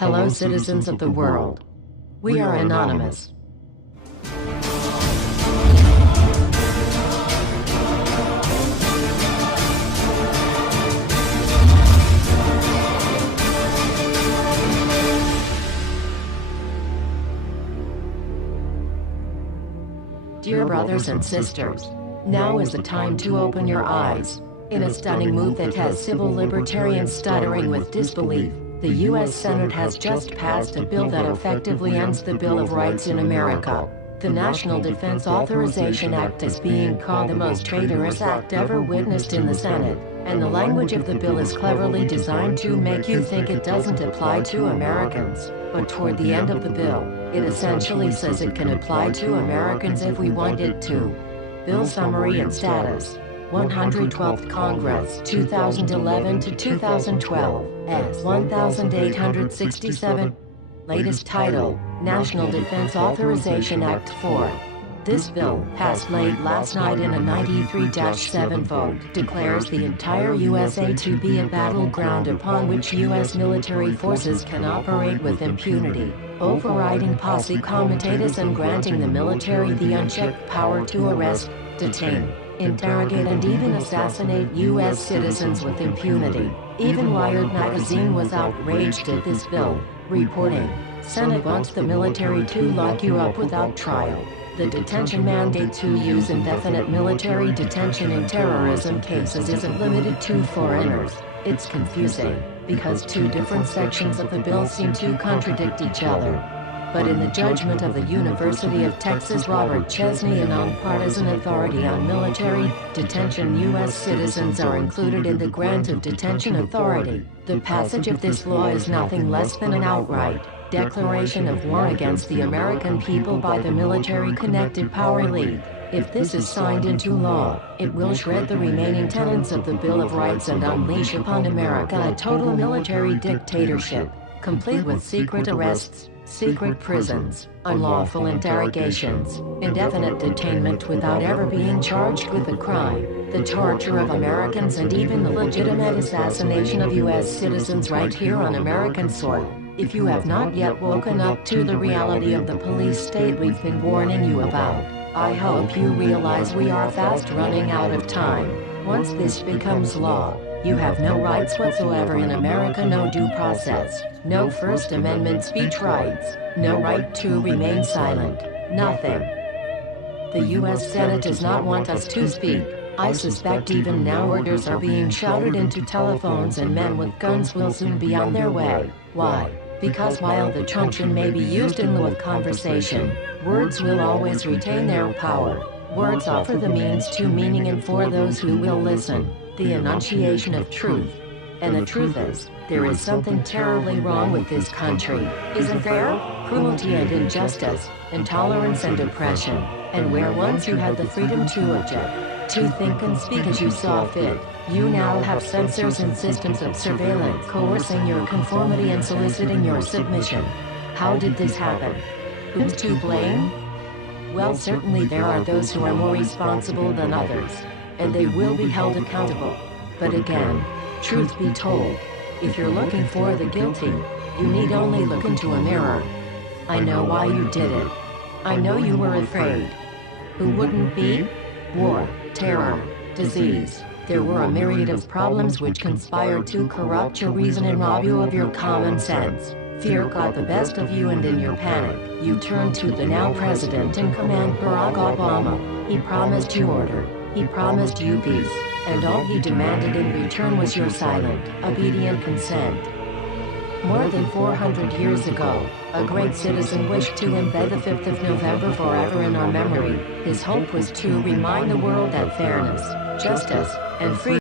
Hello, citizens of the world. We are anonymous. Dear brothers and sisters, now is the time to open your eyes. In a stunning move that has civil libertarians stuttering with disbelief, the U.S. Senate has just passed a bill that effectively ends the Bill of Rights in America. The National Defense Authorization Act is being called the most traitorous act ever witnessed in the Senate, and the language of the bill is cleverly designed to make you think it doesn't apply to Americans. But toward the end of the bill, it essentially says it can apply to Americans if we want it to. Bill summary and status. 112th Congress, 2011 to 2012, S. 1867. Latest title, National Defense Authorization Act 4. This bill, passed late last night in a 93-7 vote, declares the entire USA to be a battleground upon which U.S. military forces can operate with impunity, overriding Posse Comitatus and granting the military the unchecked power to arrest, detain, interrogate and even assassinate U.S. citizens with impunity. Even Wired magazine was outraged at this bill, reporting, "Senate wants the military to lock you up without trial. The detention mandate to use indefinite military detention in terrorism cases isn't limited to foreigners." It's confusing, because two different sections of the bill seem to contradict each other. But in the judgment of the University of Texas Robert Chesney, a nonpartisan authority on military detention, U.S. citizens are included in the grant of detention authority. The passage of this law is nothing less than an outright declaration of war against the American people by the military-connected power elite. If this is signed into law, it will shred the remaining tenets of the Bill of Rights and unleash upon America a total military dictatorship, complete with secret arrests, secret prisons, unlawful interrogations, indefinite detainment without ever being charged with a crime, the torture of Americans and even the legitimate assassination of U.S. citizens right here on American soil. If you have not yet woken up to the reality of the police state we've been warning you about, I hope you realize we are fast running out of time. Once this becomes law, you have no rights whatsoever in America, no due process, no First Amendment speech rights, no right to remain silent, nothing. The U.S. Senate does not want us to speak. I suspect even now orders are being shouted into telephones and men with guns will soon be on their way. Why? Because while the truncheon may be used in lieu of conversation, words will always retain their power. Words offer the means to meaning, and for those who will listen, the enunciation of truth. And the truth is, there is something terribly wrong with this country, isn't there? Cruelty and injustice, intolerance and oppression, and where once you had the freedom to object, to think and speak as you saw fit, you now have censors and systems of surveillance coercing your conformity and soliciting your submission. How did this happen? Who's to blame? Well, certainly there are those who are more responsible than others, and they will be held accountable. But again, truth be told, if you're looking for the guilty, you need only look into a mirror. I know why you did it. I know you were afraid. Who wouldn't be? War, terror, disease. There were a myriad of problems which conspired to corrupt your reason and rob you of your common sense. Fear got the best of you, and in your panic, you turned to the now president in command, Barack Obama. He promised you order. He promised you peace. And all he demanded in return was your silent, obedient consent. More than 400 years ago, a great citizen wished to embed the 5th of November forever in our memory. His hope was to remind the world that fairness, justice, and freedom